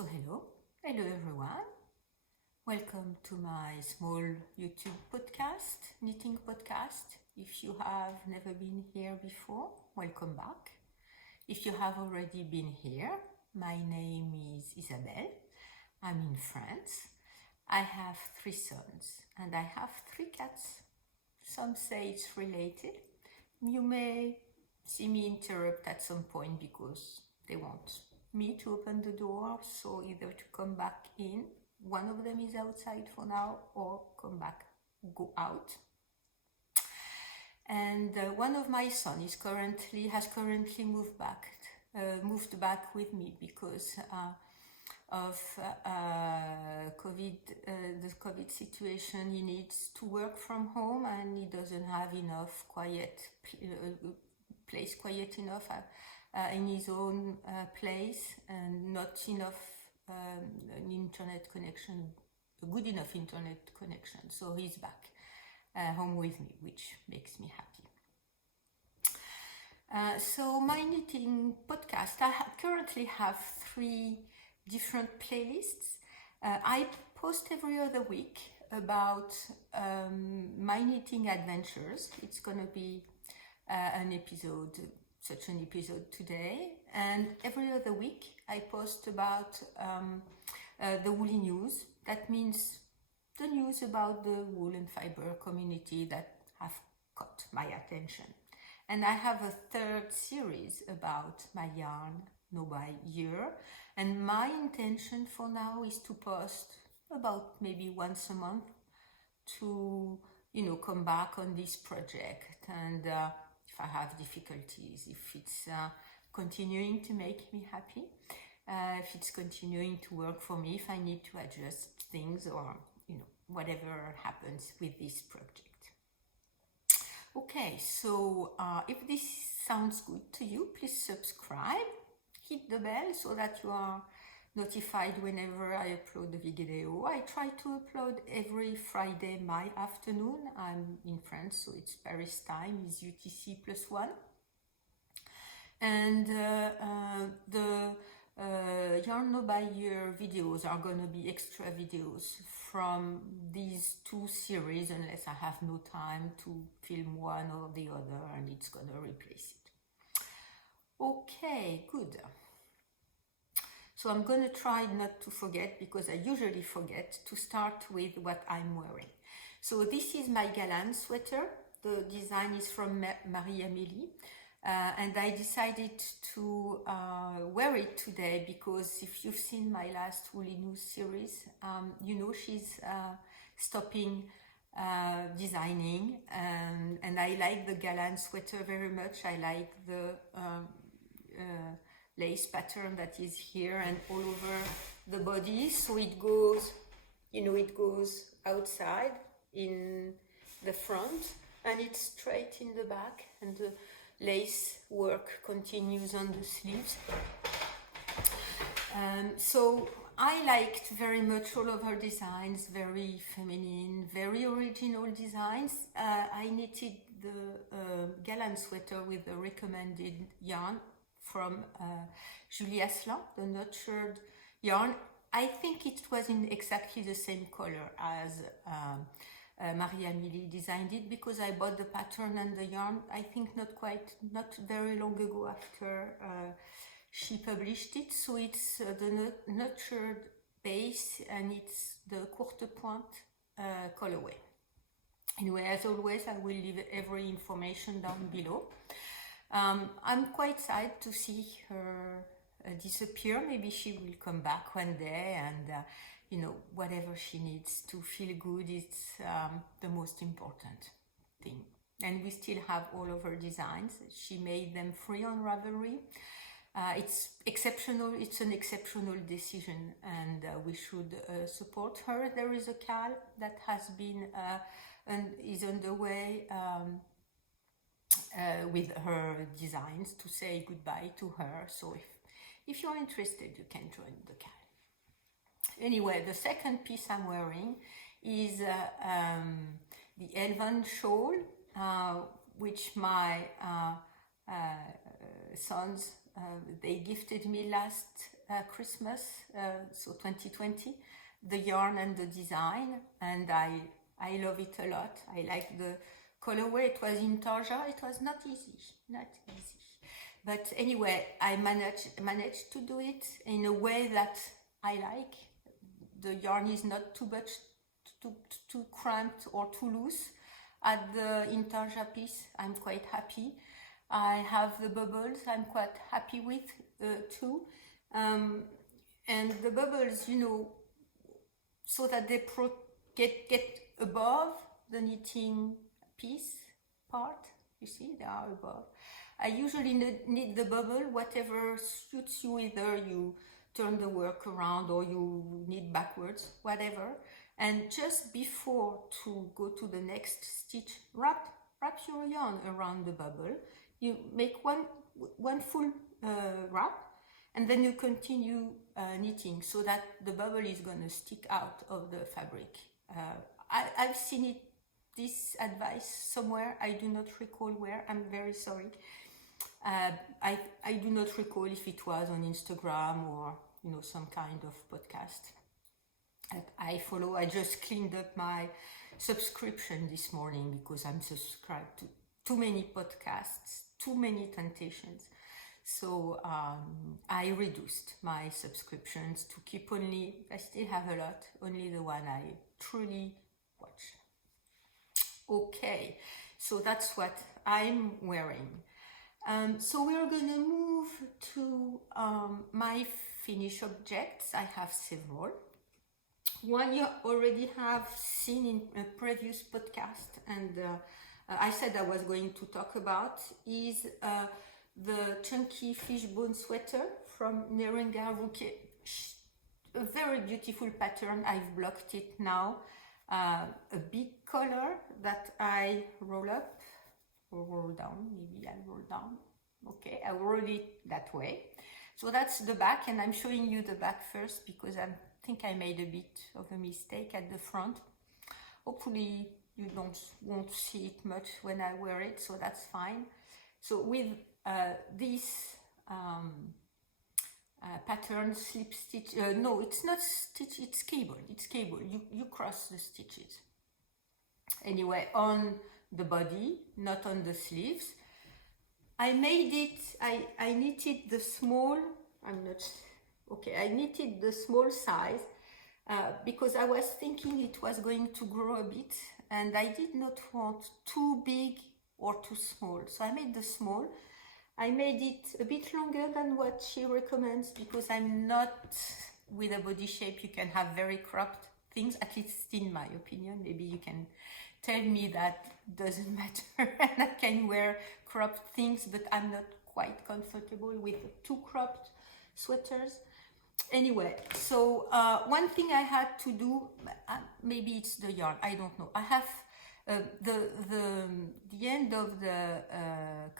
Hello everyone. Welcome to my small YouTube podcast, knitting podcast. If you have never been here before, welcome back. If you have already been here, my name is Isabelle. I'm in France. I have 3 sons and I have 3 cats. Some say it's related. You may see me interrupt at some point because they want me to open the door, so either to come back in, one of them is outside for now, or go out. And one of my sons has currently moved back with me because of COVID, the COVID situation. He needs to work from home and he doesn't have enough quiet enough in his own place, and not enough internet connection, a good enough internet connection. So he's back home with me, which makes me happy. So my knitting podcast, I currently have 3 different playlists. I post every other week about my knitting adventures. It's gonna be such an episode today, and every other week I post about the woolly news. That means the news about the wool and fiber community that have caught my attention. And I have a 3rd series about my yarn by year, and my intention for now is to post about maybe once a month to come back on this project, and if I have difficulties, if it's continuing to make me happy, if it's continuing to work for me, if I need to adjust things, or whatever happens with this project. Okay, so if this sounds good to you, please subscribe, hit the bell so that you are notified whenever I upload the video. I try to upload every Friday my afternoon. I'm in France, so it's Paris time, is UTC +1. And the Yarn by Year videos are gonna be extra videos from these 2 series, unless I have no time to film one or the other, and it's gonna replace it. Okay, good. So I'm going to try not to forget, because I usually forget, to start with what I'm wearing. So this is my Galan sweater. The design is from Marie-Amélie. And I decided to wear it today because if you've seen my last Woolly News series, she's stopping designing. And I like the Galan sweater very much. I like the lace pattern that is here and all over the body, so it goes outside in the front and it's straight in the back, and the lace work continues on the sleeves. So I liked very much all of her designs, very feminine, very original designs. I knitted the Galan sweater with the recommended yarn from Julie Asselin, the nurtured yarn. I think it was in exactly the same color as Marie-Amélie designed it, because I bought the pattern and the yarn, I think not very long ago after she published it. So it's the nurtured base, and it's the courte pointe colorway. Anyway, as always, I will leave every information down below. I'm quite sad to see her disappear. Maybe she will come back one day, and whatever she needs to feel good is the most important thing. And we still have all of her designs. She made them free on Ravelry. It's exceptional. It's an exceptional decision, and we should support her. There is a CAL that has been and is underway with her designs to say goodbye to her. So if you're interested, you can join the CAL. Anyway, the second piece I'm wearing is the Elven Shoal, which my sons they gifted me last Christmas, so 2020, the yarn and the design, and I love it a lot. I like the colorway. It was in Tarja. It was not easy. But anyway, I managed to do it in a way that I like. The yarn is not too much too cramped or too loose. At the intarsia piece, I'm quite happy. I have the bubbles I'm quite happy with too. And the bubbles, you know, so that they get above the knitting piece part. You see, they are above. I usually knit the bubble, whatever suits you, either you turn the work around or you knit backwards, whatever. And just before to go to the next stitch, wrap your yarn around the bubble. You make one full wrap, and then you continue knitting so that the bubble is going to stick out of the fabric. I've seen this advice somewhere. I do not recall where. I'm very sorry. I do not recall if it was on Instagram or, you know, some kind of podcast that I follow. I just cleaned up my subscription this morning because I'm subscribed to too many podcasts, too many temptations. So I reduced my subscriptions to keep only, I still have a lot, only the one I truly watch. Okay, so that's what I'm wearing. So we're gonna move to my finished objects. I have several. One you already have seen in a previous podcast, and I said I was going to talk about, is the chunky fishbone sweater from Neringa Rookie. A very beautiful pattern. I've blocked it now. A big collar that I roll up or roll down. Maybe I roll down. Okay, I roll it that way. So that's the back, and I'm showing you the back first because I think I made a bit of a mistake at the front. Hopefully you won't see it much when I wear it, so that's fine. So with this pattern, slip stitch, no, it's not stitch, it's cable. You cross the stitches. Anyway, on the body, not on the sleeves. I made it, I knitted the small, I knitted the small size because I was thinking it was going to grow a bit and I did not want too big or too small. So I made the small. I made it a bit longer than what she recommends because I'm not with a body shape. You can have very cropped things, at least in my opinion. Maybe you can tell me that doesn't matter and I can wear cropped things, but I'm not quite comfortable with too cropped sweaters. Anyway, so one thing I had to do, maybe it's the yarn, I don't know. I have the end of the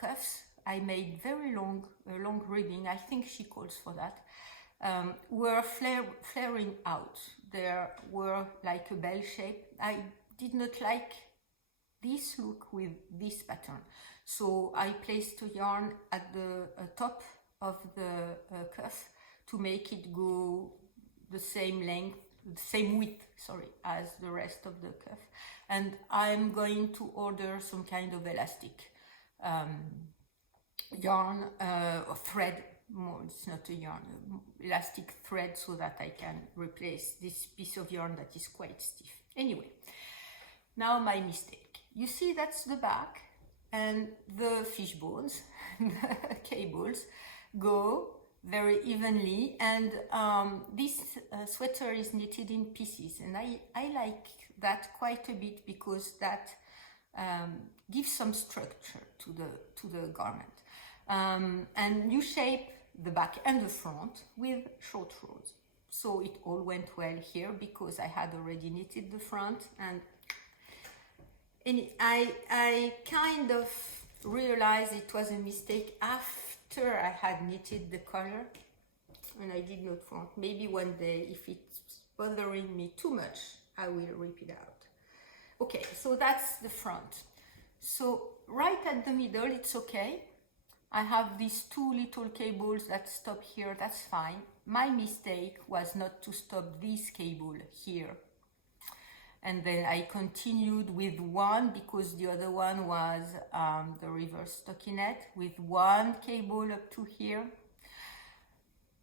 cuffs. I made very long ribbing. I think she calls for that. Were flaring out. There were like a bell shape. I did not like this look with this pattern, so I placed a yarn at the top of the cuff to make it go the same length, the same width, as the rest of the cuff. And I'm going to order some kind of elastic yarn or thread. More, it's not a yarn, elastic thread, so that I can replace this piece of yarn that is quite stiff. Anyway, now my mistake. You see, that's the back, and the fish bones, the cables, go very evenly, and this sweater is knitted in pieces, and I like that quite a bit because that gives some structure to the garment. And you shape the back and the front with short rows. So it all went well here because I had already knitted the front, and I kind of realized it was a mistake after I had knitted the collar, and I did not want. Maybe one day, if it's bothering me too much, I will rip it out. Okay, so that's the front. So right at the middle, it's okay. I have these two little cables that stop here, that's fine. my mistake was not to stop this cable here. And then I continued with one, because the other one was the reverse stockinette, with one cable up to here.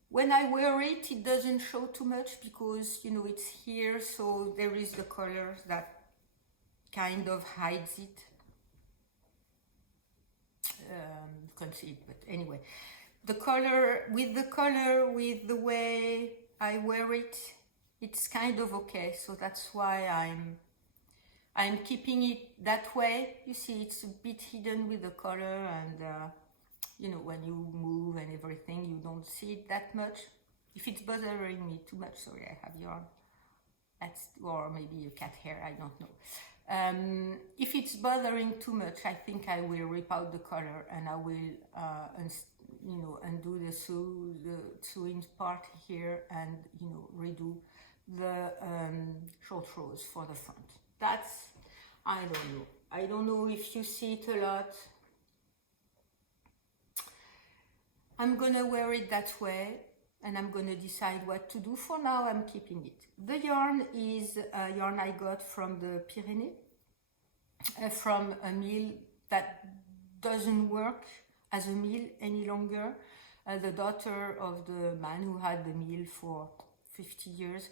When I wear it, it doesn't show too much because, you know, it's here, so there is the color that kind of hides it. You can't see it, but anyway, the color, with the way I wear it, it's kind of okay. So that's why I'm keeping it that way. You see, it's a bit hidden with the color, and you know, when you move and everything, you don't see it that much. If it's bothering me too much, sorry, I have yarn. That's, or maybe a cat hair, I don't know. If it's bothering too much, I think I will rip out the color, and I will, you know, undo the sewing part here, and, you know, redo the short rows for the front. That's, I don't know. I don't know if you see it a lot. I'm gonna wear it that way, and I'm gonna decide what to do. For now, I'm keeping it. The yarn is a yarn I got from the Pyrenees, from a mill that doesn't work as a mill any longer. The daughter of the man who had the mill for 50 years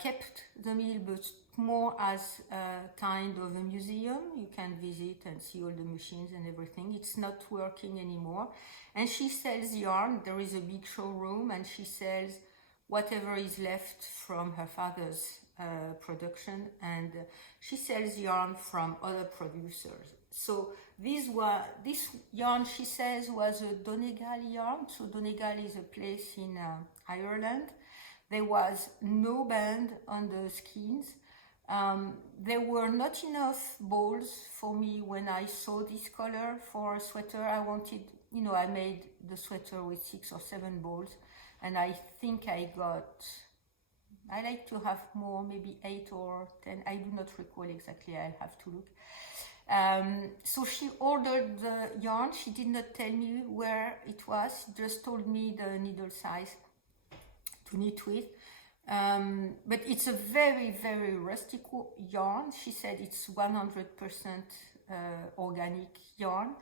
kept the mill, but more as a kind of a museum. You can visit and see all the machines and everything. It's not working anymore. And she sells yarn. There is a big showroom, and she sells whatever is left from her father's production, and she sells yarn from other producers. So this yarn, she says, was a Donegal yarn. So Donegal is a place in Ireland. There was no band on the skins. There were not enough balls for me when I saw this color for a sweater. I wanted, you know, I made the sweater with 6 or 7 balls, and I think I like to have more, maybe 8 or 10. I do not recall exactly, I'll have to look. So she ordered the yarn. She did not tell me where it was, she just told me the needle size to knit with. But it's a very, very rustic yarn. She said it's 100% organic yarn.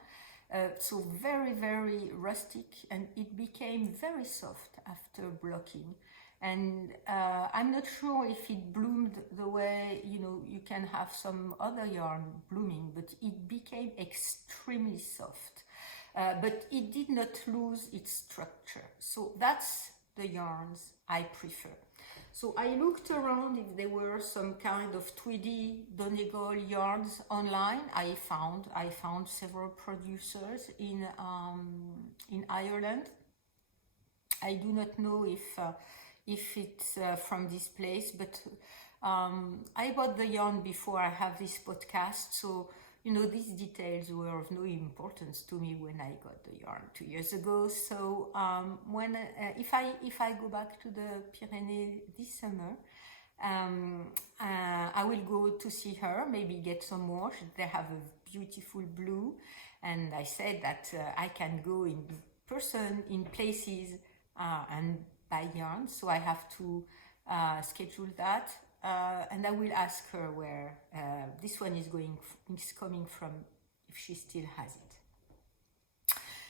So very, very rustic, and it became very soft after blocking. And I'm not sure if it bloomed the way, you know, you can have some other yarn blooming, but it became extremely soft. But it did not lose its structure. So that's the yarns I prefer. So I looked around if there were some kind of tweedy Donegal yarns online. I found several producers in Ireland. I do not know if it's from this place, but I bought the yarn before I have this podcast, so you know, these details were of no importance to me when I got the yarn 2 years ago. So when if I go back to the Pyrenees this summer, I will go to see her, maybe get some more. They have a beautiful blue, and I said that I can go in person in places and buy yarn, so I have to schedule that. And I will ask her where this one is coming from, if she still has it.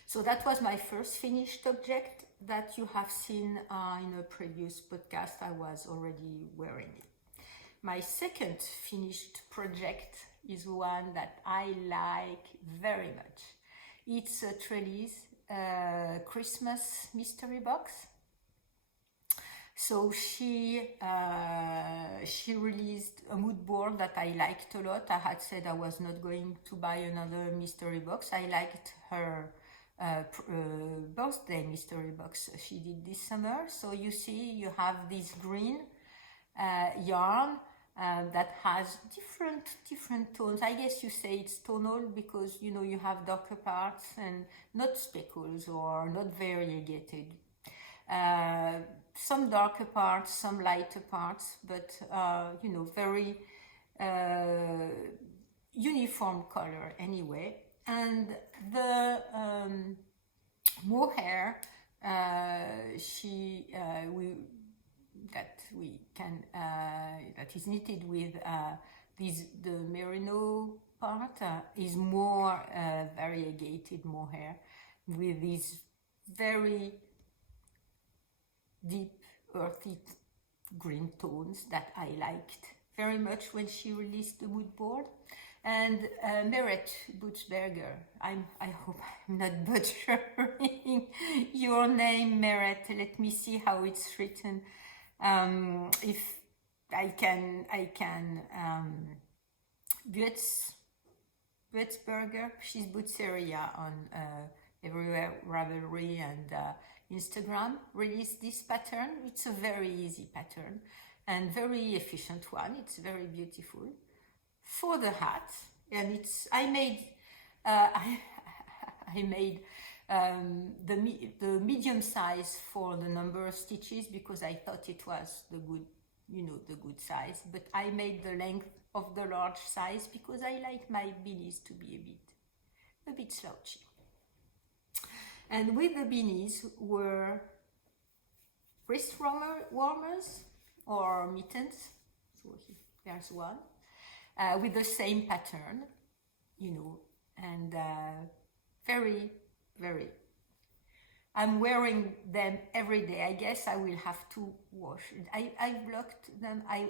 So that was my first finished object that you have seen in a previous podcast. I was already wearing it. My second finished project is one that I like very much. It's a trellis Christmas mystery box. So she released a mood board that I liked a lot. I had said I was not going to buy another mystery box. I liked her birthday mystery box she did this summer. So you see, you have this green yarn that has different tones. I guess you say it's tonal because, you know, you have darker parts and not speckles or not variegated. Some darker parts, some lighter parts, but you know, very uniform color anyway. And the mohair that is knitted with the merino part is more variegated mohair with these very deep earthy green tones that I liked very much when she released the mood board. And Meret Butzberger, I hope I'm not butchering your name, Meret. Let me see how it's written. If I can, Butzberger, she's Butzeria on everywhere, Ravelry and Instagram, released this pattern. It's a very easy pattern and very efficient one. It's very beautiful for the hat, and I made the medium size for the number of stitches because I thought it was the good size, but I made the length of the large size because I like my beanies to be a bit slouchy. And with the beanies were wrist warmers or mittens. So there's one. With the same pattern, and very, very. I'm wearing them every day. I guess I will have to wash. I blocked them. I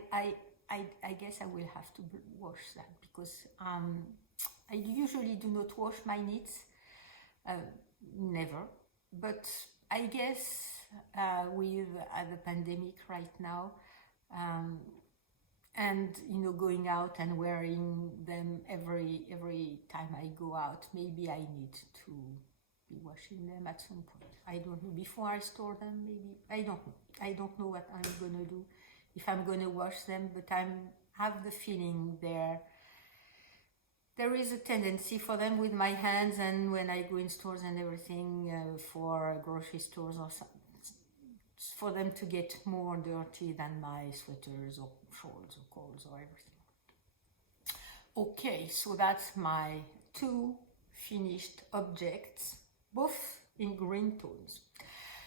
guess I will have to wash them because I usually do not wash my knits, never. But I guess with the pandemic right now, and going out and wearing them every time I go out, maybe I need to be washing them at some point. I don't know, before I store them, maybe. I don't know what I'm gonna do, if I'm gonna wash them, but I have the feeling there is a tendency for them with my hands, and when I go in stores and everything, for grocery stores or something, for them to get more dirty than my sweaters or shawls or coats or everything. Okay, so that's my 2 finished objects, both in green tones.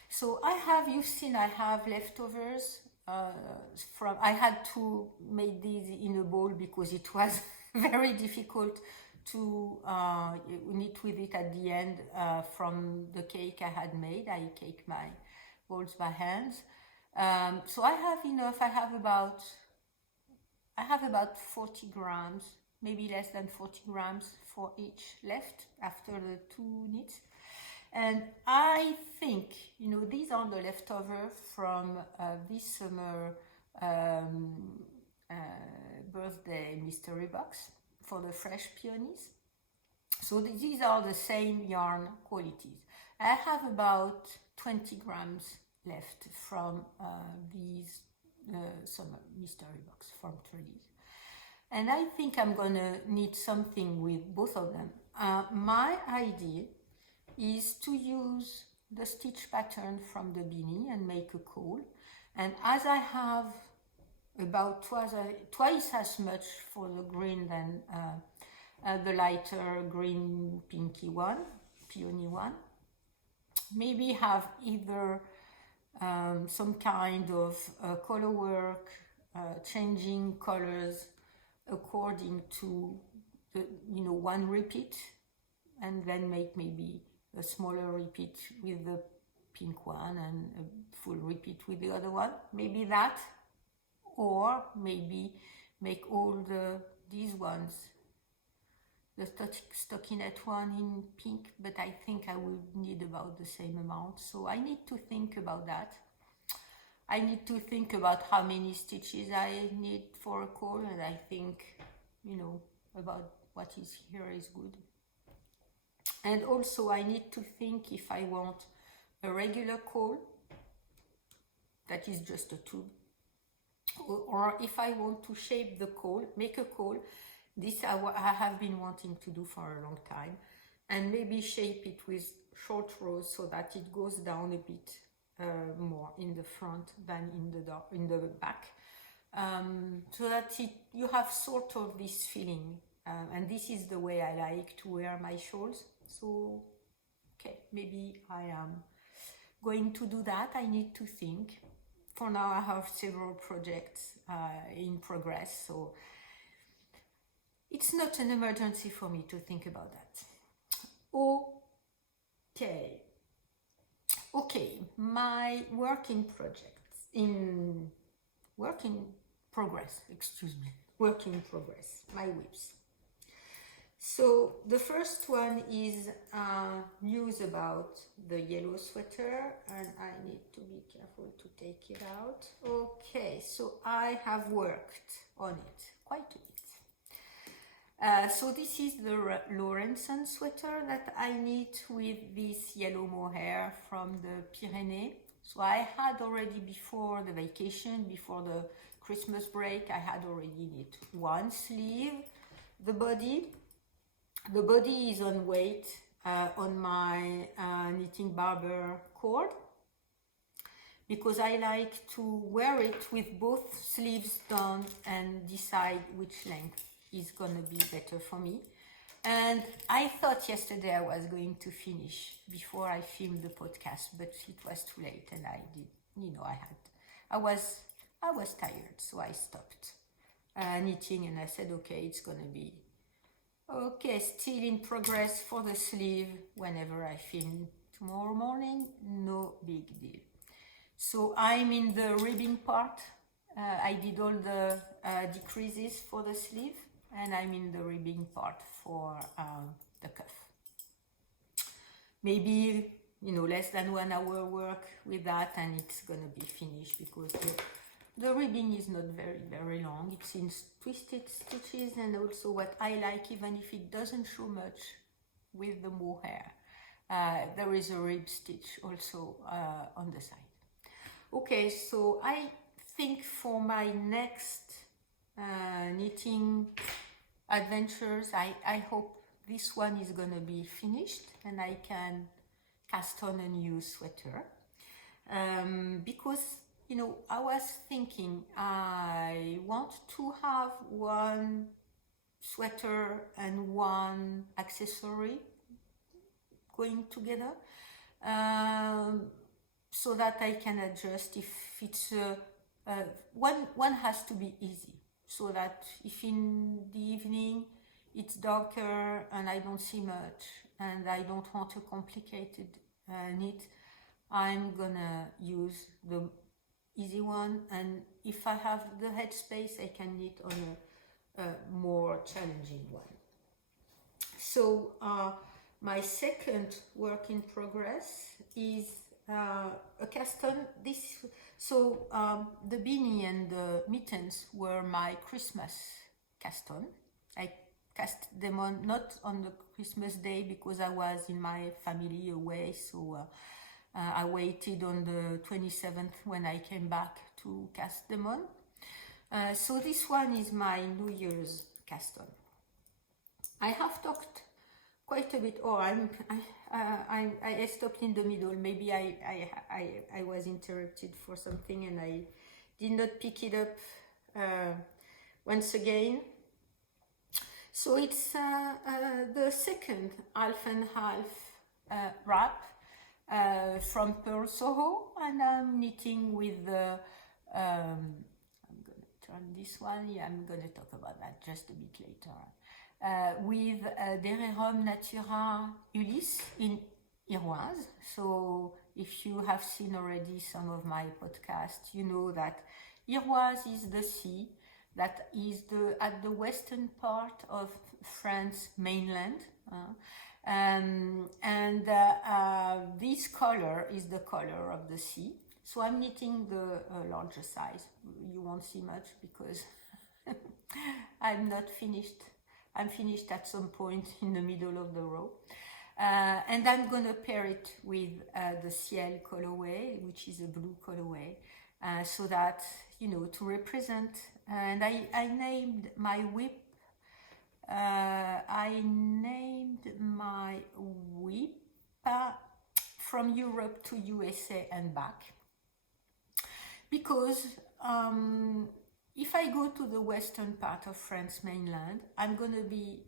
So you've seen I have leftovers I had to make these in a bowl because it was very difficult to knit with it at the end from the cake I had made. I cake my balls by hands. So I have enough. I have about 40 grams, maybe less than 40 grams for each left after the 2 knits. And I think, these are the leftover from this summer birthday mystery box for the fresh peonies. So these are the same yarn qualities. I have about 20 grams left from these summer mystery box from Trellis. And I think I'm gonna knit something with both of them. My idea is to use the stitch pattern from the beanie and make a caul. And as I have about twice as much for the green than the lighter green pinky one, peony one, maybe have either some kind of color work, changing colors according to the, one repeat, and then make maybe a smaller repeat with the pink one and a full repeat with the other one. Maybe that, or maybe make all these ones, the stockinette one in pink, but I think I will need about the same amount. So I need to think about that. I need to think about how many stitches I need for a caul, and I think, about what is here is good. And also I need to think if I want a regular caul that is just a tube, or if I want to shape the caul, make a caul. This I have been wanting to do for a long time, and maybe shape it with short rows so that it goes down a bit more in the front than in the back, so that you have sort of this feeling, and this is the way I like to wear my shawls. So okay, maybe I am going to do that. I need to think. For now, I have several projects in progress, so it's not an emergency for me to think about that. Okay, my work in progress, my whips. So the first one is news about the yellow sweater, and I need to be careful to take it out. Okay, so I have worked on it quite a bit. So this is the Laurenson sweater that I knit with this yellow mohair from the Pyrenees. So I had already, before the vacation, before the Christmas break, I had already knit one sleeve. The body is on weight on my knitting barber cord, because I like to wear it with both sleeves done and decide which length is gonna be better for me. And I thought yesterday I was going to finish before I filmed the podcast, but it was too late, and I did, I was tired, so I stopped knitting, and I said, okay, it's gonna be okay, still in progress for the sleeve. Whenever I film tomorrow morning, no big deal. So I'm in the ribbing part. I did all the decreases for the sleeve, and I'm in the ribbing part for the cuff. Maybe, less than 1 hour work with that, and it's gonna be finished, because the ribbing is not very, very long. It's in twisted stitches, and also what I like, even if it doesn't show much with the mohair, there is a rib stitch also on the side. Okay, so I think for my next knitting adventures, I hope this one is gonna be finished and I can cast on a new sweater, because I was thinking I want to have one sweater and one accessory going together, so that I can adjust if it's one has to be easy, so that if in the evening it's darker and I don't see much and I don't want a complicated knit, I'm gonna use the easy one, and if I have the headspace, I can knit on a more challenging one. So my second work in progress is a cast on. The beanie and the mittens were my Christmas cast on. I cast them on not on the Christmas day because I was in my family away, so I waited on the 27th when I came back to cast them on. So this one is my New Year's cast on. I have talked quite a bit. I stopped in the middle. Maybe I was interrupted for something and I did not pick it up once again. So it's the second half and half wrap from Pearl Soho, and I'm knitting with the I'm gonna turn this one. Yeah, I'm gonna talk about that just a bit later. With Dererum Natura Ulysse in Iroise. So if you have seen already some of my podcasts, you know that Iroise is the sea that is at the western part of France mainland. This color is the color of the sea. So I'm knitting the larger size. You won't see much because I'm not finished. I'm finished at some point in the middle of the row. And I'm gonna pair it with the Ciel colorway, which is a blue colorway, so that, to represent, and I named my whip, from Europe to USA and back, because if I go to the western part of France mainland, I'm gonna be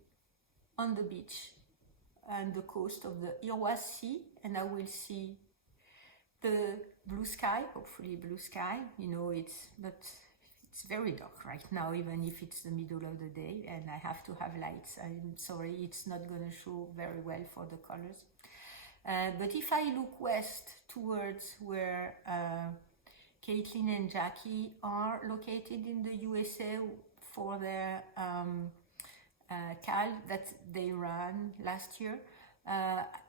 on the beach and the coast of the Iroise Sea, and I will see the blue sky, hopefully blue sky. You know, it's very dark right now, even if it's the middle of the day and I have to have lights. I'm sorry, it's not going to show very well for the colors. But if I look west towards where Caitlin and Jackie are located in the USA for their CAL that they ran last year,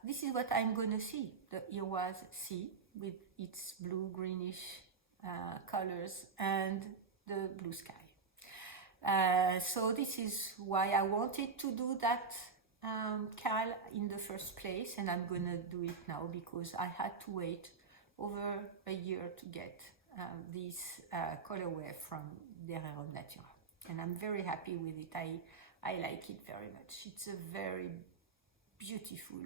this is what I'm going to see, the Iroise Sea with its blue-greenish colors and the blue sky. So this is why I wanted to do that CAL in the first place, and I'm going to do it now because I had to wait over a year to get this colorway from Derrière Nature, and I'm very happy with it. I like it very much. It's a very beautiful,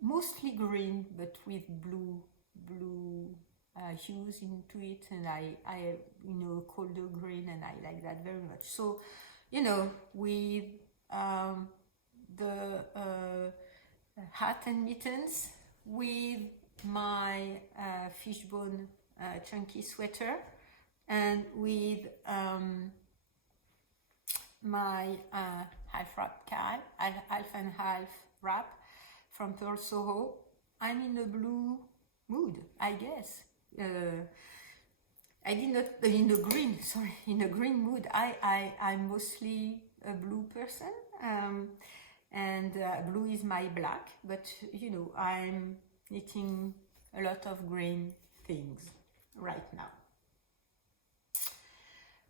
mostly green, but with blue hues into it, and I you know, colder green, and I like that very much. So, you know, with the hat and mittens, with my Fishbone chunky sweater, and with my half wrap CAL, half and half wrap from Pearl Soho, I'm in a blue mood, I guess. I did not in a green, sorry, in a green mood. I'm mostly a blue person, and blue is my black, but you know, I'm knitting a lot of green things right now.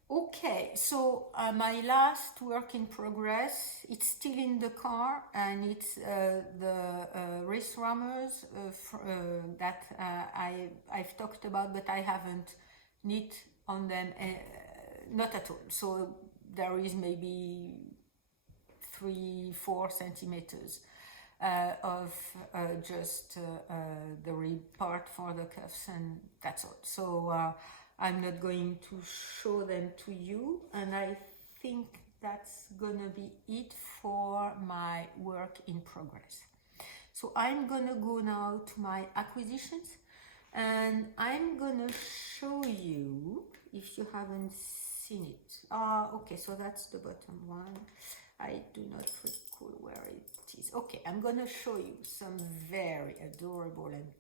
Okay, so my last work in progress, it's still in the car, and it's the race runners that I've talked about, but I haven't knit on them, not at all. So there is maybe 3-4 centimeters of just the rib part for the cuffs, and that's all. So I'm not going to show them to you, and I think that's gonna be it for my work in progress. So I'm gonna go now to my acquisitions, and I'm gonna show you, if you haven't seen it. Okay, so that's the bottom one. I do not recall where it is. Okay, I'm gonna show you some very adorable and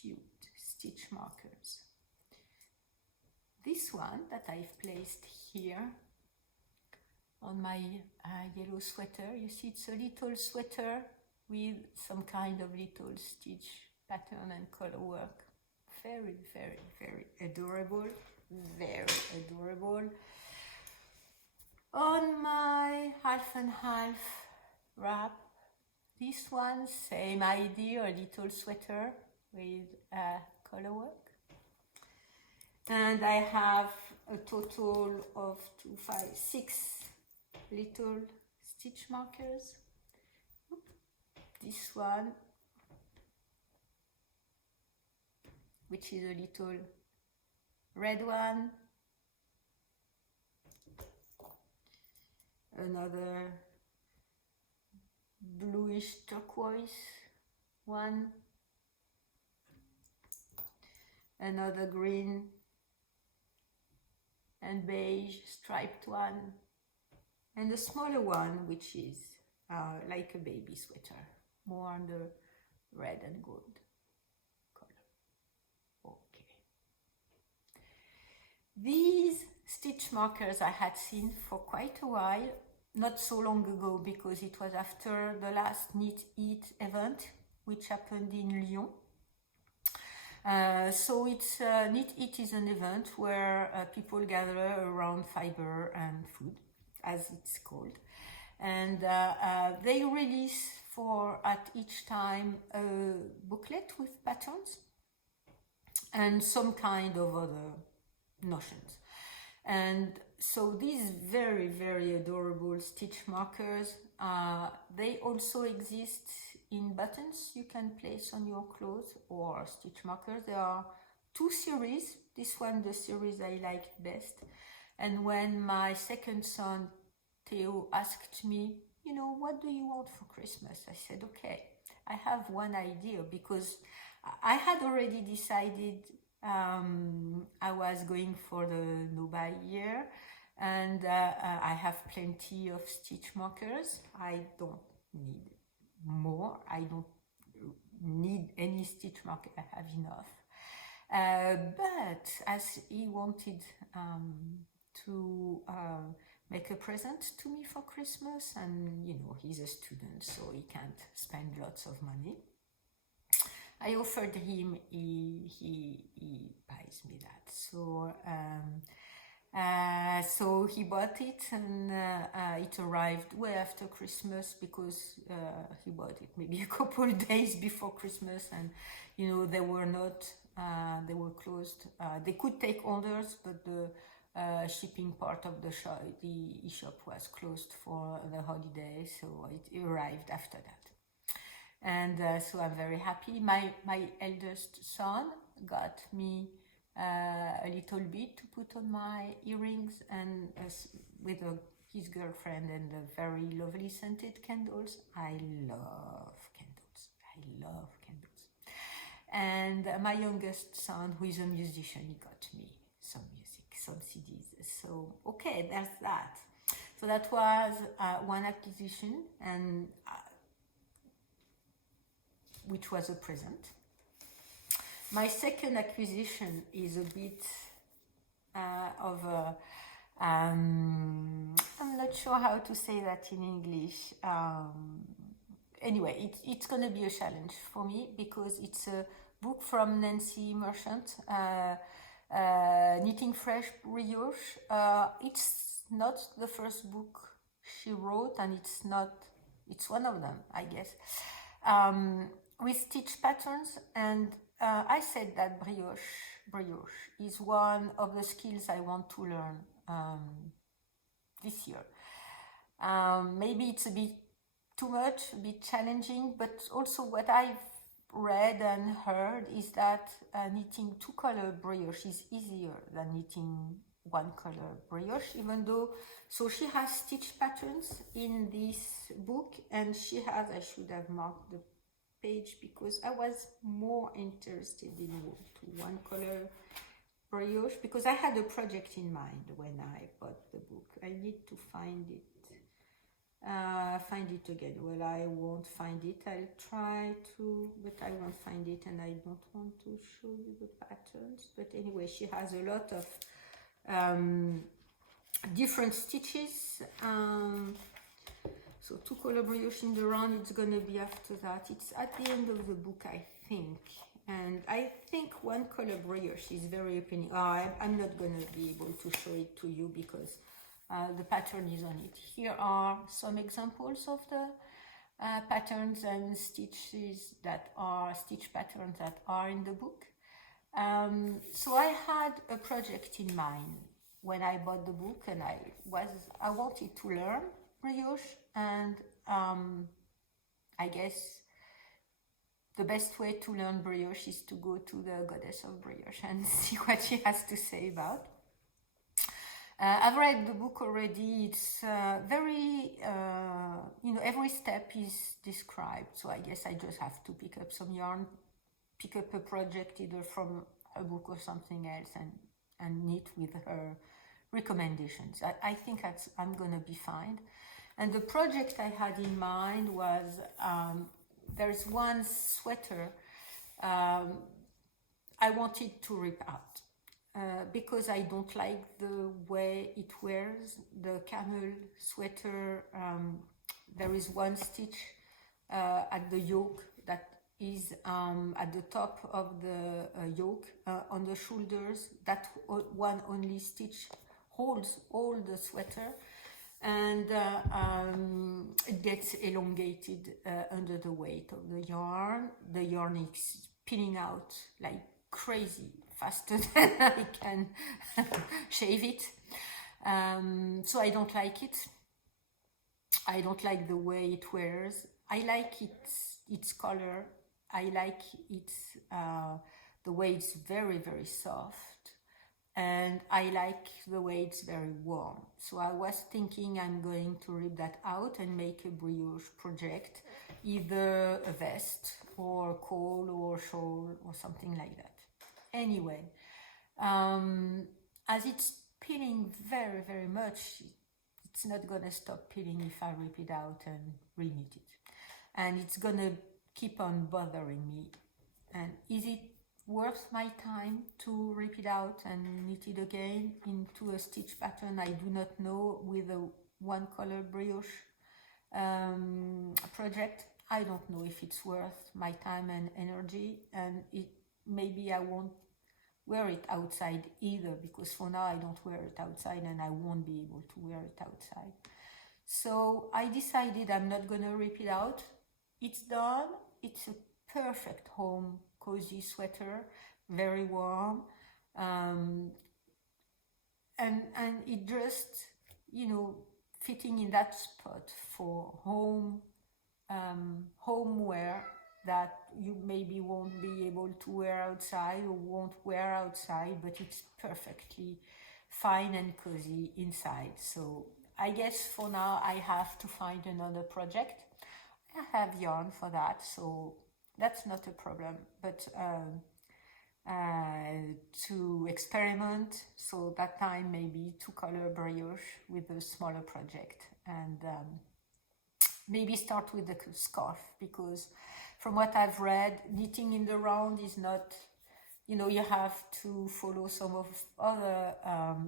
cute stitch markers. This one that I've placed here on my yellow sweater, you see it's a little sweater with some kind of little stitch pattern and color work. Very, very, very adorable, very adorable. On my half and half wrap, this one, same idea, a little sweater with color work. And I have a total of 6 little stitch markers. This one, which is a little red one. Another bluish turquoise one. Another green and beige striped one, and a smaller one, which is like a baby sweater, more on the red and gold color. Okay. These stitch markers I had seen for quite a while, not so long ago, because it was after the last Knit Eat event, which happened in Lyon. So it's Knit Eat is an event where people gather around fiber and food, as it's called, and they release at each time a booklet with patterns and some kind of other notions. And so these very, very adorable stitch markers, they also exist in buttons you can place on your clothes, or stitch markers. There are 2 series. This one, the series I like best. And when my second son, Theo, asked me, you know, what do you want for Christmas? I said, okay, I have one idea, because I had already decided I was going for the no-buy year, and I have plenty of stitch markers. I don't need more. I don't need any stitch marker. I have enough. But as he wanted to make a present to me for Christmas, and you know, he's a student, so he can't spend lots of money, I offered him, he buys me that. So he bought it, and it arrived way after Christmas, because he bought it maybe a couple of days before Christmas, and you know, they were not, they were closed. They could take orders, but the shipping part of the shop was closed for the holiday, so it arrived after that. And so I'm very happy. My eldest son got me a little bit to put on my earrings, and with his girlfriend, and the very lovely scented candles. I love candles. I love candles. And my youngest son, who is a musician, he got me some music, some CDs. So okay, there's that. So that was one acquisition, and which was a present. My second acquisition is a bit of a, I'm not sure how to say that in English. Anyway, it's going to be a challenge for me, because it's a book from Nancy Merchant, Knitting Fresh Brioche. It's not the first book she wrote, and it's one of them, I guess. With stitch patterns, and I said that brioche is one of the skills I want to learn this year. Maybe it's a bit too much, a bit challenging, but also what I've read and heard is that knitting two-color brioche is easier than knitting one-color brioche, even though, so she has stitch patterns in this book, and she has, I should have marked the page, because I was more interested in one-color brioche, because I had a project in mind when I bought the book. I need to find it again. Well, I won't find it. I'll try to, but I won't find it, and I don't want to show you the patterns. But anyway, she has a lot of different stitches. So two-color brioche in the round, it's gonna be after that. It's at the end of the book, I think. And I think one-color brioche is very appealing. I'm not gonna be able to show it to you, because the pattern is on it. Here are some examples of the patterns and stitches that are stitch patterns that are in the book. So I had a project in mind when I bought the book, and I wanted to learn brioche, and I guess the best way to learn brioche is to go to the goddess of brioche and see what she has to say about. I've read the book already. It's very, you know, every step is described. So I guess I just have to pick up some yarn, pick up a project either from a book or something else, and knit with her recommendations. I think I'm gonna be fine. And the project I had in mind was, there's one sweater I wanted to rip out. Because I don't like the way it wears, the camel sweater. There is one stitch at the yoke that is at the top of the yoke, on the shoulders. That one only stitch holds all the sweater, and it gets elongated under the weight of the yarn. The yarn is spilling out like crazy, faster than I can shave it. So I don't like it. I don't like the way it wears. I like its color. I like its the way it's very, very soft. and I like the way it's very warm. So I was thinking I'm going to rip that out and make a brioche project, either a vest or coal or shawl or something like that. Anyway, as it's peeling very, very much, it's not gonna stop peeling if I rip it out and reknit it. And it's gonna keep on bothering me. And is it worth my time to rip it out and knit it again into a stitch pattern I do not know with a one color brioche project? I don't know if it's worth my time and energy, and maybe I won't wear it outside either, because for now I don't wear it outside and I won't be able to wear it outside. So I decided I'm not gonna rip it out. It's done. It's a perfect home cozy sweater, very warm, and it just, you know, fitting in that spot for home wear that you maybe won't be able to wear outside or won't wear outside, but it's perfectly fine and cozy inside. So I guess for now I have to find another project. I have yarn for that, so that's not a problem, but to experiment, so that time maybe two color brioche with a smaller project, and maybe start with the scarf, because from what I've read, knitting in the round is not, you know, you have to follow some of other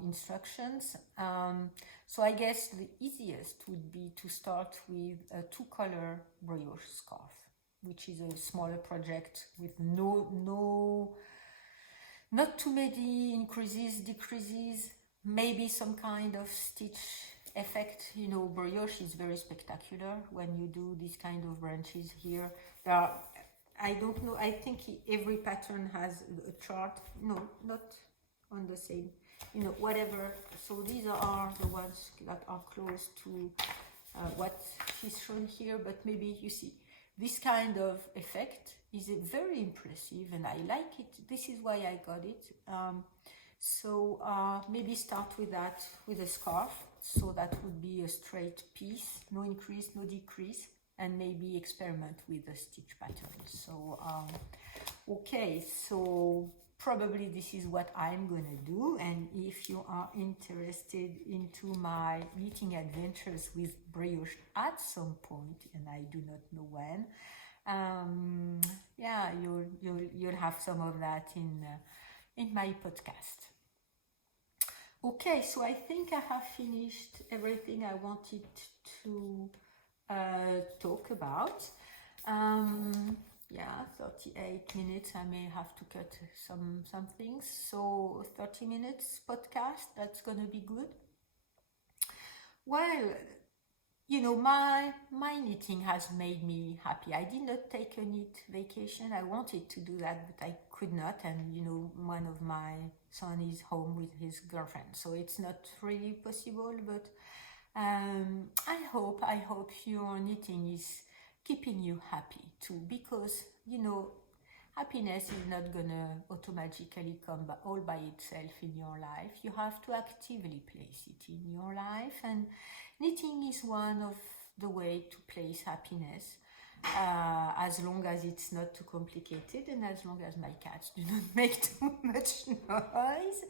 instructions. So I guess the easiest would be to start with a two color brioche scarf, which is a smaller project with not too many increases, decreases, maybe some kind of stitch effect. You know, brioche is very spectacular when you do these kind of branches here. There are, I don't know, I think every pattern has a chart. No, not on the same, you know, whatever. So these are the ones that are close to what she's shown here, but maybe you see this kind of effect is very impressive and I like it. This is why I got it. So maybe start with that, with a scarf. So that would be a straight piece, no increase, no decrease, and maybe experiment with the stitch pattern. So, okay, so probably this is what I'm gonna do. And if you are interested into my knitting adventures with brioche at some point, and I do not know when, yeah, you'll have some of that in my podcast. Okay, so I think I have finished everything I wanted to talk about. Yeah, 38 minutes. I may have to cut some things. So 30 minutes podcast, that's gonna be good. Well, you know, my knitting has made me happy. I did not take a knit vacation. I wanted to do that, but I could not. And, you know, one of my son is home with his girlfriend, so it's not really possible. But I hope your knitting is keeping you happy too, because, you know, happiness is not gonna automatically come all by itself in your life. You have to actively place it in your life, and knitting is one of the way to place happiness, as long as it's not too complicated and as long as my cats do not make too much noise.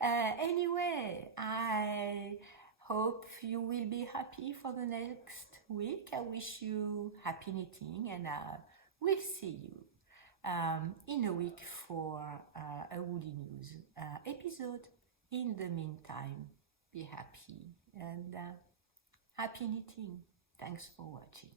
Anyway, I hope you will be happy for the next week. I wish you happy knitting, and we'll see you in a week for a Woolly News episode. In the meantime, be happy and happy knitting. Thanks for watching.